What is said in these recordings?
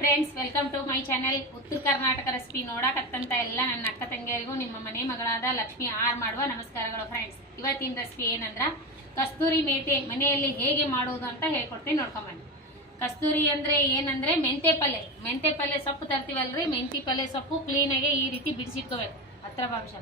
Friends, welcome to my channel. Uttara Karnataka recipe ನೋಡಕತ್ತಂತ ಎಲ್ಲ ನನ್ನ ಅಕ್ಕ ತಂಗಿಯರಿಗೂ ನಿಮ್ಮ ಮನೆ ಮಗಳಾದ ಲಕ್ಷ್ಮಿ ಆರ್ ಮಾಡುವ ನಮಸ್ಕಾರಗಳು. ಫ್ರೆಂಡ್ಸ್, ಇವತ್ತಿನ ರೆಸಿಪಿ ಏನಂದ್ರೆ ಕಸ್ತೂರಿ ಮೇಥಿ ಮನೆಯಲ್ಲಿ ಹೇಗೆ ಮಾಡುವುದು ಅಂತ ಹೇಳ್ಕೊಡ್ತೀನಿ, ನೋಡ್ಕೊಂಬನ್ನಿ. ಕಸ್ತೂರಿ ಅಂದ್ರೆ ಏನಂದ್ರೆ ಮೆಂತೆ ಪಲ್ಯ ಸೊಪ್ಪು ತರ್ತೀವಲ್ರಿ, ಮೆಂತಿ ಪಲ್ಯ ಸೊಪ್ಪು ಕ್ಲೀನಾಗಿ ಈ ರೀತಿ ಬಿಡಿಸಿಟ್ಕೋಬೇಕು. ಹತ್ರ ಭಾಷ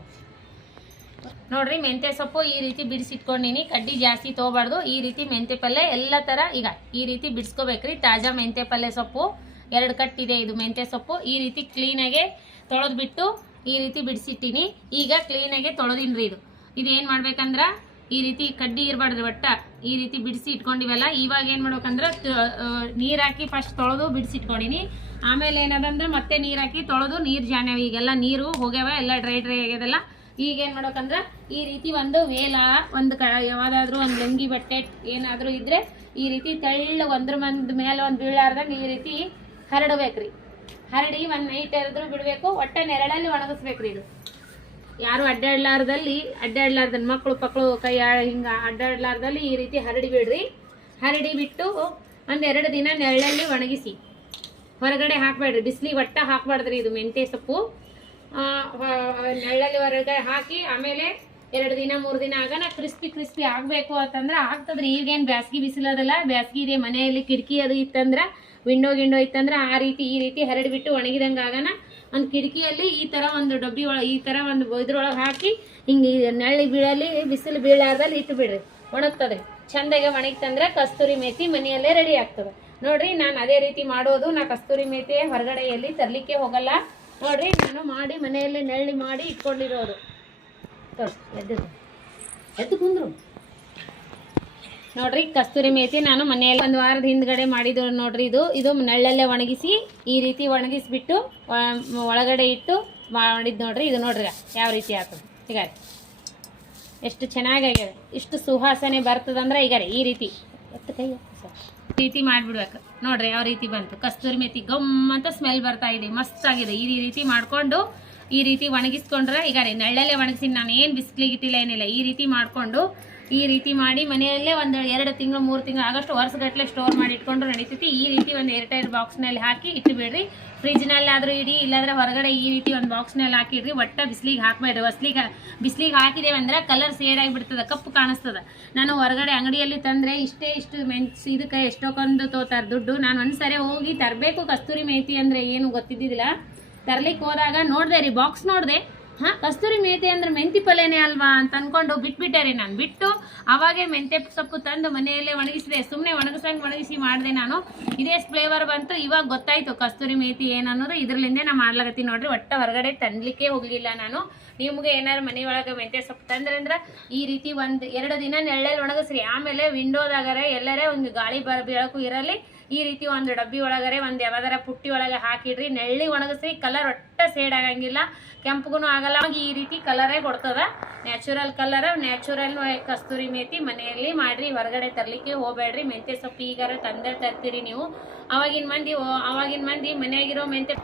ನೋಡ್ರಿ, ಮೆಂತೆ ಸೊಪ್ಪು ಈ ರೀತಿ ಬಿಡಿಸಿಟ್ಕೊಂಡಿನಿ. ಕಡ್ಡಿ ಜಾಸ್ತಿ ತೊಗೊಬಾರ್ದು. ಈ ರೀತಿ ಮೆಂತೆ ಪಲ್ಯ ಎಲ್ಲ ಥರ ಈಗ ಈ ರೀತಿ ಬಿಡಿಸ್ಕೋಬೇಕ್ರಿ. ತಾಜಾ ಮೆಂತೆ ಪಲ್ಯ ಸೊಪ್ಪು 2 ಕಟ್ಟಿದೆ. ಇದು ಮೆಂತೆ ಸೊಪ್ಪು ಈ ರೀತಿ ಕ್ಲೀನಾಗೆ ತೊಳೆದ್ಬಿಟ್ಟು ಈ ರೀತಿ ಬಿಡಿಸಿಟ್ಟಿನಿ. ಈಗ ಕ್ಲೀನಾಗೆ ತೊಳೆದಿನ್ರಿ. ಇದು ಏನು ಮಾಡ್ಬೇಕಂದ್ರೆ ಈ ರೀತಿ ಕಡ್ಡಿ ಇರಬಾರ್ದು, ಒಟ್ಟ ಈ ರೀತಿ ಬಿಡಿಸಿ ಇಟ್ಕೊಂಡಿವಲ್ಲ. ಇವಾಗ ಏನು ಮಾಡ್ಬೇಕಂದ್ರೆ ನೀರು ಹಾಕಿ ಫಸ್ಟ್ ತೊಳೆದು ಬಿಡಿಸಿಟ್ಕೊಂಡಿನಿ. ಆಮೇಲೆ ಏನದಂದ್ರೆ ಮತ್ತೆ ನೀರು ಹಾಕಿ ತೊಳೆದು ನೀರು ಜಾಣ್ಯಾವ. ಈಗೆಲ್ಲ ನೀರು ಹೋಗ್ಯಾವ, ಎಲ್ಲ ಡ್ರೈ ಆಗ್ಯದಲ್ಲ. ಈಗ ಏನು ಮಾಡ್ಬೇಕಂದ್ರೆ ಈ ರೀತಿ ಒಂದು ವೇಲ ಯಾವುದಾದ್ರೂ ಒಂದು ಲಂಗಿ ಬಟ್ಟೆ ಏನಾದರೂ ಇದ್ರೆ ಈ ರೀತಿ ತೆಳ್ಳ ಒಂದ್ರ ಮೇಲೆ ಒಂದು ಬೀಳಾರ್ದಂಗೆ ಈ ರೀತಿ ಹರಡಬೇಕ್ರಿ. ಹರಡಿ ಒಂದು ನೈಟ್ ಎರೆದ್ರು ಬಿಡಬೇಕು. ಒಟ್ಟ ನೆರಳಲ್ಲಿ ಒಣಗಿಸ್ಬೇಕ್ರಿ. ಇದು ಯಾರು ಅಡ್ಡಾಡ್ಲಾರ್ದಲ್ಲಿ ಮಕ್ಕಳು ಕೈ ಹಿಂಗೆ ಅಡ್ಡಾಡ್ಲಾರ್ದಲ್ಲಿ ಈ ರೀತಿ ಹರಡಿ ಬಿಡ್ರಿ. ಹರಡಿ ಬಿಟ್ಟು ಒಂದು 2 ದಿನ ನೆರಳಲ್ಲಿ ಒಣಗಿಸಿ. ಹೊರಗಡೆ ಹಾಕಬೇಡ್ರಿ, ಬಿಸಿಲಿಗೆ ಒಟ್ಟ ಹಾಕಬಾರ್ದ್ರಿ. ಇದು ಮೆಂತೆ ಸೊಪ್ಪು ನೆರಳಲ್ಲಿ ಹೊರಗಡೆ ಹಾಕಿ ಆಮೇಲೆ 2 ದಿನ 3 ದಿನ ಆಗೋಣ ಕ್ರಿಸ್ಪಿ ಆಗಬೇಕು ಅಂತಂದ್ರೆ ಆಗ್ತದ್ರಿ. ಈಗೇನು ಬ್ಯಾಸ್ಗಿ ಬಿಸಿಲದಲ್ಲ, ಬ್ಯಾಸ್ಗಿ ಇದೆ. ಮನೆಯಲ್ಲಿ ಕಿಟಕಿ ಅದು ಇತ್ತಂದ್ರೆ, ವಿಂಡೋ ಇತ್ತಂದ್ರೆ ಈ ರೀತಿ ಹರಡಿಬಿಟ್ಟು ಒಣಗಿದಂಗೆ ಆಗೋಣ. ಒಂದು ಕಿಟಕಿಯಲ್ಲಿ ಈ ಥರ ಒಂದು ಡಬ್ಬಿ ಈ ಥರ ಒಂದು ಇದ್ರೊಳಗೆ ಹಾಕಿ ಹಿಂಗೆ ನೆರಳಿ ಬೀಳಲ್ಲಿ ಬಿಸಿಲು ಬೀಳಾರ್ದಲ್ಲಿ ಇಟ್ಟು ಬಿಡ್ರಿ, ಒಣಗ್ತದೆ. ಚಂದಾಗೆ ಒಣಗಿತಂದ್ರೆ ಕಸ್ತೂರಿ ಮೇಥಿ ಮನೆಯಲ್ಲೇ ರೆಡಿ ಆಗ್ತದೆ. ನೋಡ್ರಿ, ನಾನು ಅದೇ ರೀತಿ ಮಾಡೋದು. ನಾ ಕಸ್ತೂರಿ ಮೇಥಿ ಹೊರಗಡೆ ಎಲ್ಲಿ ತರಲಿಕ್ಕೆ ಹೋಗಲ್ಲ. ನೋಡ್ರಿ, ನಾನು ಮಾಡಿ ಮನೆಯಲ್ಲೇ ನೆರಳಿ ಮಾಡಿ ಇಟ್ಕೊಂಡಿರೋದು. ಎದ್ದು ಕುಂದ್ರು ನೋಡ್ರಿ, ಕಸ್ತೂರಿ ಮೇಥಿ ನಾನು ಮನೆಯಲ್ಲಿ 1 ವಾರದ ಹಿಂದ್ಗಡೆ ಮಾಡಿದ್ದು. ನೋಡ್ರಿ, ಇದು ನೆರಳಲ್ಲೇ ಒಣಗಿಸಿ ಈ ರೀತಿ ಒಣಗಿಸ್ಬಿಟ್ಟು ಒಳಗಡೆ ಇಟ್ಟು ಮಾಡಿದ್ದು. ನೋಡ್ರಿ, ಇದು ನೋಡ್ರಿ ಯಾವ ರೀತಿ ಆಗ್ತದೆ. ಈಗ ಎಷ್ಟು ಚೆನ್ನಾಗಾಗ್ಯದ, ಇಷ್ಟು ಸುವಾಸನೆ ಬರ್ತದಂದ್ರೆ ಈಗ ಈ ರೀತಿ ರೀತಿ ಮಾಡಿಬಿಡ್ಬೇಕು. ನೋಡ್ರಿ ಯಾವ ರೀತಿ ಬಂತು. ಕಸ್ತೂರಿ ಮೇಥಿ ಗಮ್ ಅಂತ ಸ್ಮೆಲ್ ಬರ್ತಾ ಇದೆ, ಮಸ್ತ್ ಆಗಿದೆ. ಈ ರೀತಿ ಮಾಡಿಕೊಂಡು ಈ ರೀತಿ ಒಣಗಿಸ್ಕೊಂಡ್ರೆ ಈಗ ನೆರಳಲ್ಲೇ ಒಣಗಿಸಿ, ನಾನು ಏನು ಬಿಸಿಲಿಗೆ ಇಟ್ಟಿಲ್ಲ ಏನಿಲ್ಲ. ಈ ರೀತಿ ಮಾಡಿಕೊಂಡು ಈ ರೀತಿ ಮಾಡಿ ಮನೆಯಲ್ಲೇ ಒಂದು 2 ತಿಂಗಳು 3 ತಿಂಗಳು ಆಗಷ್ಟು ವರ್ಷಗಟ್ಟಲೆ ಸ್ಟೋರ್ ಮಾಡಿ ಇಟ್ಕೊಂಡ್ರು ನಡೀತೈತಿ. ಈ ರೀತಿ ಒಂದು ಏರ್ಟೈಟ್ ಬಾಕ್ಸ್ನಲ್ಲಿ ಹಾಕಿ ಇಟ್ಟು ಬಿಡ್ರಿ. ಫ್ರಿಜ್ನಲ್ಲಾದರೂ ಇಡಿ, ಇಲ್ಲಾಂದ್ರೆ ಹೊರಗಡೆ ಈ ರೀತಿ ಒಂದು ಬಾಕ್ಸ್ನಲ್ಲಿ ಹಾಕಿಡ್ರಿ. ಒಟ್ಟ ಬಿಸಿಲಿಗೆ ಹಾಕಬೇಡ್ರಿ. ಬಿಸಿಲಿಗೆ ಹಾಕಿದೇವೆ ಅಂದ್ರೆ ಕಲರ್ ಸೇಡ್ ಆಗಿಬಿಡ್ತದೆ, ಕಪ್ಪು ಕಾಣಿಸ್ತದೆ. ನಾನು ಹೊರಗಡೆ ಅಂಗಡಿಯಲ್ಲಿ ತಂದರೆ ಇಷ್ಟು ಇದಕ್ಕೆ ಎಷ್ಟೊಂದು ತೋತಾರೆ ದುಡ್ಡು. ನಾನು ಒಂದ್ಸರಿ ಹೋಗಿ ತರಬೇಕು ಕಸ್ತೂರಿ ಮೇಥಿ ಅಂದರೆ ಏನು ಗೊತ್ತಿದ್ದಿದ್ದಿಲ್ಲ. ತರ್ಲಿಕ್ಕೆ ಹೋದಾಗ ನೋಡಿದೆ ರೀ, ಬಾಕ್ಸ್ ನೋಡಿದೆ. ಕಸ್ತೂರಿ ಮೇಥಿ ಅಂದ್ರೆ ಮೆಂತಿ ಪಲ್ಯನೇ ಅಲ್ವಾ ಅಂತ ಅನ್ಕೊಂಡು ಬಿಟ್ಬಿಟ್ಟೆ ರೀ. ನಾನು ಬಿಟ್ಟು ಅವಾಗೆ ಮೆಂತೆ ಸೊಪ್ಪು ತಂದು ಮನೆಯಲ್ಲೇ ಒಣಗಿಸಿದೆ. ಸುಮ್ಮನೆ ಒಣಗಿಸಿ ಮಾಡಿದೆ ನಾನು. ಇದೇ ಫ್ಲೇವರ್ ಬಂತು. ಇವಾಗ ಗೊತ್ತಾಯ್ತು ಕಸ್ತೂರಿ ಮೇಥಿ ಏನನ್ನೋದು. ಇದ್ರಲ್ಲಿಂದೇ ನಾನು ಮಾಡ್ಲಾಗತ್ತೀನಿ. ನೋಡ್ರಿ, ಒಟ್ಟ ಹೊರಗಡೆ ತಂದ್ಲಿಕ್ಕೆ ಹೋಗಲಿಲ್ಲ ನಾನು. ನಿಮ್ಗೆ ಏನಾರು ಮನೆಯೊಳಗೆ ಮೆಂತೆ ಸೊಪ್ಪು ತಂದ್ರೆ ಅಂದ್ರೆ ಈ ರೀತಿ 1-2 ದಿನ ನೆರಳಲ್ಲಿ ಒಣಗಿಸ್ರಿ. ಆಮೇಲೆ ವಿಂಡೋದಾಗರೆ ಎಲ್ಲರೇ ಒಂದು ಗಾಳಿ ಬೆಳಕು ಇರಲಿ, ಈ ರೀತಿ ಒಂದು ಡಬ್ಬಿ ಒಳಗರೆ ಒಂದು ಯಾವ್ದಾರ ಪುಟ್ಟಿ ಒಳಗೆ ಹಾಕಿಡ್ರಿ. ನೆರಳಿ ಒಣಗಿಸ್ರಿ. ಕಲರ್ ಒಟ್ಟ ಸೇಡ್ ಆಗಂಗಿಲ್ಲ, ಕೆಂಪಗೂ ಆಗಲ್ಲ. ಈ ರೀತಿ ಕಲರೇ ಕೊಡ್ತದ. ನ್ಯಾಚುರಲ್ ಕಲರ್, ನ್ಯಾಚುರಲ್ ಕಸ್ತೂರಿ ಮೇಥಿ ಮನೆಯಲ್ಲಿ ಮಾಡ್ರಿ. ಹೊರಗಡೆ ತರ್ಲಿಕ್ಕೆ ಹೋಗ್ಬೇಡ್ರಿ. ಮೆಂತೆ ಸೊಪ್ಪು ಈಗಾರ ತರ್ತೀರಿ ನೀವು. ಅವಾಗಿನ ಮಂದಿ ಮನೆಯಾಗಿರೋ ಮೆಂತೆ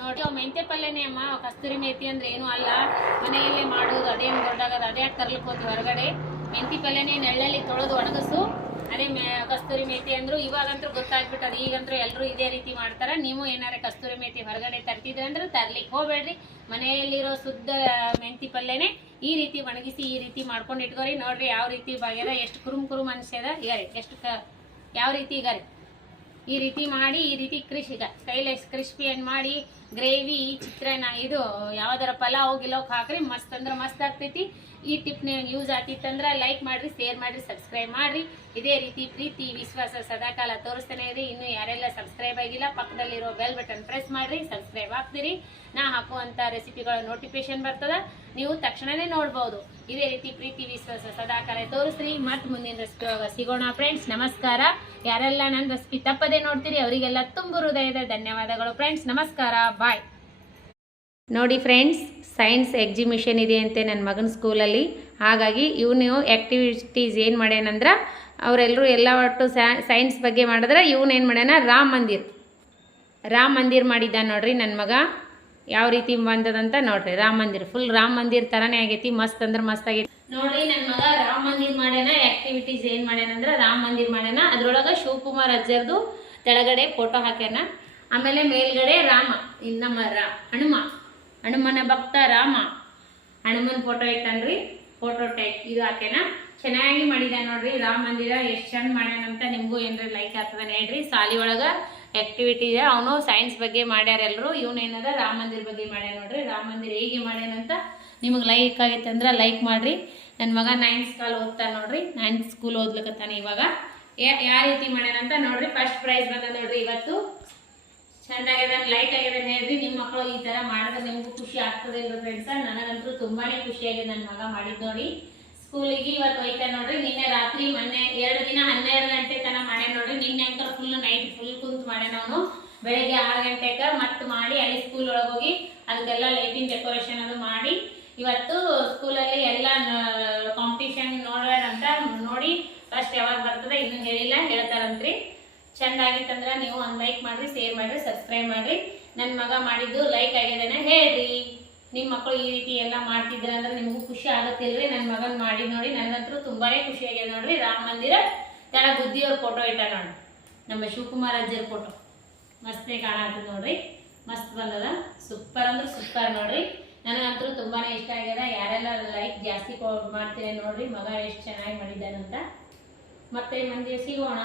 ನೋಡಿ, ಮೆಂತೆ ಪಲ್ಯನೇ ಅಮ್ಮ. ಕಸ್ತೂರಿ ಮೇಥಿ ಅಂದ್ರೆ ಏನು ಅಲ್ಲ, ಮನೆಯಲ್ಲೇ ಮಾಡೋದು. ಅದೇನು ದೊಡ್ಡಾಗದ, ಅದೇ ತರ್ಲಿಕ್ಕೆ ಹೋಗ್ತೀವಿ ಹೊರಗಡೆ. ಮೆಂತಿ ಪಲ್ಯನೇ ನೆರಳಲ್ಲಿ ತೊಳೆದು ಒಣಗಿಸು, ಅದೇ ಕಸ್ತೂರಿ ಮೇಥಿ ಅಂದ್ರು. ಇವಾಗಂತೂ ಗೊತ್ತಾಗ್ಬಿಟ್ಟದ. ಈಗಂತೂ ಎಲ್ಲರೂ ಇದೇ ರೀತಿ ಮಾಡ್ತಾರೆ. ನೀವು ಏನಾರ ಕಸ್ತೂರಿ ಮೇಥಿ ಹೊರಗಡೆ ತರ್ತಿದ್ರೆ ಅಂದ್ರೆ ತರ್ಲಿಕ್ಕೆ ಹೋಗ್ಬೇಡ್ರಿ. ಮನೆಯಲ್ಲಿರೋ ಶುದ್ಧ ಮೆಂತಿ ಪಲ್ಯನೇ ಈ ರೀತಿ ಒಣಗಿಸಿ ಈ ರೀತಿ ಮಾಡ್ಕೊಂಡು ಇಟ್ಕೋರಿ. ನೋಡ್ರಿ ಯಾವ ರೀತಿ ಬಾಗ್ಯದ, ಎಷ್ಟು ಕುರುಮ್ ಅನ್ಸ್ಯದ. ಈಗ ಎಷ್ಟು ಯಾವ ರೀತಿ ಈಗ ಈ ರೀತಿ ಮಾಡಿ ಈ ರೀತಿ ಕ್ರಿಸ್ಪಿಯನ್ನು ಮಾಡಿ ಗ್ರೇವಿ, ಚಿತ್ರಾನ್ನ, ಇದು ಯಾವ್ದಾರ ಪಲಾವ್ ಗಿಲೋಕ್ ಹಾಕ್ರಿ. ಮಸ್ತ್ ಅಂದ್ರೆ ಮಸ್ತ್ ಆಗ್ತೈತಿ. ಈ ಟಿಪ್ ನಿಮಗೆ ಯೂಸ್ ಆಗ್ತಿತ್ತಂದ್ರೆ ಲೈಕ್ ಮಾಡಿರಿ, ಶೇರ್ ಮಾಡಿರಿ, ಸಬ್ಸ್ಕ್ರೈಬ್ ಮಾಡಿರಿ. ಇದೇ ರೀತಿ ಪ್ರೀತಿ ವಿಶ್ವಾಸ ಸದಾಕಾಲ ತೋರಿಸ್ತಾನೆ ಇರಿ. ಇನ್ನು ಯಾರೆಲ್ಲ ಸಬ್ಸ್ಕ್ರೈಬ್ ಆಗಿಲ್ಲ, ಪಕ್ಕದಲ್ಲಿರೋ ಬೆಲ್ ಬಟನ್ ಪ್ರೆಸ್ ಮಾಡಿರಿ, ಸಬ್ಸ್ಕ್ರೈಬ್ ಆಗ್ತೀರಿ. ನಾ ಹಾಕುವಂಥ ರೆಸಿಪಿಗಳ ನೋಟಿಫಿಕೇಶನ್ ಬರ್ತದ, ನೀವು ತಕ್ಷಣನೇ ನೋಡ್ಬೋದು. ಇದೇ ರೀತಿ ಪ್ರೀತಿ ವಿಶ್ವಾಸ ಸದಾಕಾಲ ತೋರಿಸ್ರಿ. ಮತ್ತು ಮುಂದಿನ ರೆಸಿಪಿ ಸಿಗೋಣ ಫ್ರೆಂಡ್ಸ್. ನಮಸ್ಕಾರ. ಯಾರೆಲ್ಲ ನನ್ನ ರೆಸಿಪಿ ತಪ್ಪದೇ ನೋಡ್ತೀರಿ ಅವರಿಗೆಲ್ಲ ತುಂಬ ಹೃದಯದ ಧನ್ಯವಾದಗಳು ಫ್ರೆಂಡ್ಸ್. ನಮಸ್ಕಾರ, ಬಾಯ್. ನೋಡಿ ಫ್ರೆಂಡ್ಸ್, ಸೈನ್ಸ್ ಎಕ್ಸಿಬಿಷನ್ ಇದೆ ಅಂತೆ ನನ್ನ ಮಗನ ಸ್ಕೂಲಲ್ಲಿ. ಹಾಗಾಗಿ ಇವನು ಆ್ಯಕ್ಟಿವಿಟೀಸ್ ಏನು ಮಾಡ್ಯಾನಂದ್ರೆ ಅವರೆಲ್ಲರೂ ಎಲ್ಲ ಒಟ್ಟು ಸೈನ್ಸ್ ಬಗ್ಗೆ ಮಾಡಿದ್ರೆ ಇವನೇನು ಮಾಡ್ಯಾನ, ರಾಮ್ ಮಂದಿರ್ ಮಾಡಿದ್ದ. ನೋಡ್ರಿ ನನ್ನ ಮಗ ಯಾವ ರೀತಿ ಬಂದದಂತ ನೋಡ್ರಿ. ಫುಲ್ ರಾಮ್ ಮಂದಿರ್ ಥರನೇ ಆಗೈತಿ. ಮಸ್ತ್ ಅಂದ್ರೆ ಮಸ್ತ್ ಆಗೈತಿ. ನೋಡ್ರಿ, ನನ್ನ ಮಗ ರಾಮ್ ಮಂದಿರ್ ಮಾಡ್ಯಾನ. ಆ್ಯಕ್ಟಿವಿಟೀಸ್ ಏನು ಮಾಡ್ಯಾನಂದ್ರೆ ರಾಮ್ ಮಂದಿರ್ ಮಾಡ್ಯಾನ. ಅದ್ರೊಳಗೆ ಶಿವಕುಮಾರ್ ಅಜ್ಜರ್ದು ಕೆಳಗಡೆ ಫೋಟೋ ಹಾಕ್ಯಾನ. ಆಮೇಲೆ ಮೇಲ್ಗಡೆ ರಾಮ, ನಮ್ಮ ಹನುಮನ ಭಕ್ತ ರಾಮ ಹನುಮನ್ ಫೋಟೋ ಇಟ್ಟನ್ರಿ. ಫೋಟೋ ಟ್ಯಾಗ್ ಇದು ಹಾಕ್ಯಾನ. ಚೆನ್ನಾಗಿ ಮಾಡಿದ ನೋಡ್ರಿ ರಾಮ ಮಂದಿರ. ಎಷ್ಟು ಚಂದ ಮಾಡ್ಯಾನಂತ ನಿಮಗೂ ಏನ್ರ ಲೈಕ್ ಆಗ್ತದ ಹೇಳ್ರಿ. ಸಾಲಿ ಒಳಗ ಆಕ್ಟಿವಿಟಿ ಇದೆ. ಅವನು ಸೈನ್ಸ್ ಬಗ್ಗೆ ಮಾಡ್ಯಾರ ಎಲ್ಲರೂ. ಇವನೇನದ ರಾಮ ಮಂದಿರ ಬಗ್ಗೆ ಮಾಡ್ಯಾನ ನೋಡ್ರಿ. ರಾಮ ಮಂದಿರ ಹೇಗೆ ಮಾಡ್ಯಾನಂತ ನಿಮಗೆ ಲೈಕ್ ಆಗೈತೆ ಅಂದ್ರೆ ಲೈಕ್ ಮಾಡ್ರಿ. ನನ್ನ ಮಗ 9th ಸ್ಕೂಲ್ ಓದ್ತಾನೆ ನೋಡ್ರಿ. 9th ಸ್ಕೂಲ್ ಓದ್ಲಿಕ್ಕತ್ತಾನೆ ಇವಾಗ. ಯಾವ ರೀತಿ ಮಾಡ್ಯಾನಂತ ನೋಡ್ರಿ. ಫಸ್ಟ್ ಪ್ರೈಸ್ ಬಂದ ನೋಡ್ರಿ ಇವತ್ತು. ಚಂದಾಗ್ಯದ, ಲೈಕ್ ಆಗ್ಯದ ಹೇಳ್ರಿ. ನಿಮ್ಮ ಮಕ್ಕಳು ಈ ತರ ಮಾಡಿದ್ರೆ ನಿಮ್ಗೂ ಖುಷಿ ಆಗ್ತದೆ ಇಲ್ರಿ ಫ್ರೆಂಡ್ಸ್. ನನಗಂತೂ ತುಂಬಾನೇ ಖುಷಿ ಆಗಿದೆ ನನ್ನ ಮಗ ಮಾಡಿದ್ ನೋಡಿ. ಸ್ಕೂಲಿಗೆ ಇವತ್ತು ಹೋಯ್ತಾ ನೋಡ್ರಿ. ನಿನ್ನೆ ರಾತ್ರಿ ಮೊನ್ನೆ 2 ದಿನ 12 ಗಂಟೆ ತನಕ ಮಾಡ್ಯಾನ ನೋಡ್ರಿ. ನಿನ್ನೆ ಅಂಕಲ್ ಫುಲ್ ನೈಟ್ ಫುಲ್ ಕುಂತ್ ಮಾಡ್ಯಾನ ಅವನು. ಬೆಳಗ್ಗೆ 6 ಗಂಟೆಗೆ ಮತ್ತೆ ಮಾಡಿ ಅಲ್ಲಿ ಸ್ಕೂಲ್ ಒಳಗೆ ಹೋಗಿ ಅದಕ್ಕೆಲ್ಲ ಲೈಟಿಂಗ್ ಡೆಕೋರೇಷನ್ ಅದು ಮಾಡಿ ಇವತ್ತು ಸ್ಕೂಲಲ್ಲಿ ಎಲ್ಲ ಕಾಂಪಿಟೇಷನ್ ನೋಡ್ಯಾರಂತ. ನೋಡಿ ಫಸ್ಟ್ ಯಾವಾಗ ಬರ್ತದೆ ಇನ್ನೂ ಹೇಳಿಲ್ಲ, ಹೇಳ್ತಾರಂತ್ರಿ. ಚಂದ ಆಗಿತ್ತಂದ್ರೆ ನೀವು ಒಂದು ಲೈಕ್ ಮಾಡ್ರಿ, ಶೇರ್ ಮಾಡ್ರಿ, ಸಬ್ಸ್ಕ್ರೈಬ್ ಮಾಡ್ರಿ. ನನ್ನ ಮಗ ಮಾಡಿದ್ದು ಲೈಕ್ ಆಗಿದ್ದೇನೆ ಹೇಳ್ರಿ. ನಿಮ್ಮ ಮಕ್ಕಳು ಈ ರೀತಿ ಎಲ್ಲ ಮಾಡ್ತಿದ್ರೆ ಅಂದ್ರೆ ನಿಮಗೂ ಖುಷಿ ಆಗುತ್ತಿಲ್ರಿ. ನನ್ನ ಮಗನ್ ಮಾಡಿ ನೋಡಿ ನನಗಂತೂ ತುಂಬಾನೇ ಖುಷಿ ಆಗಿದೆ ನೋಡ್ರಿ. ರಾಮ ಮಂದಿರ ತಳ ಬುದ್ಧಿಯವ್ರ ಫೋಟೋ ಇಟ್ಟ ನೋಡಿ. ನಮ್ಮ ಶಿವಕುಮಾರ್ ಅಜ್ಜರ್ ಫೋಟೋ ಮಸ್ತೇ ಕಾಣತ್ತದ ನೋಡ್ರಿ. ಮಸ್ತ್ ಬಂದದ. ಸೂಪರ್ ಅಂದ್ರೆ ಸೂಪರ್ ನೋಡ್ರಿ. ನನಗಂತೂ ತುಂಬಾನೇ ಇಷ್ಟ ಆಗ್ಯದ. ಯಾರೆಲ್ಲ ಲೈಕ್ ಜಾಸ್ತಿ ಮಾಡ್ತೀರಿ ನೋಡ್ರಿ. ಮಗ ಎಷ್ಟು ಚೆನ್ನಾಗಿ ಮಾಡಿದ್ದಾನಂತ. ಮತ್ತೆ ಮಂದಿ ಸಿಗೋಣ.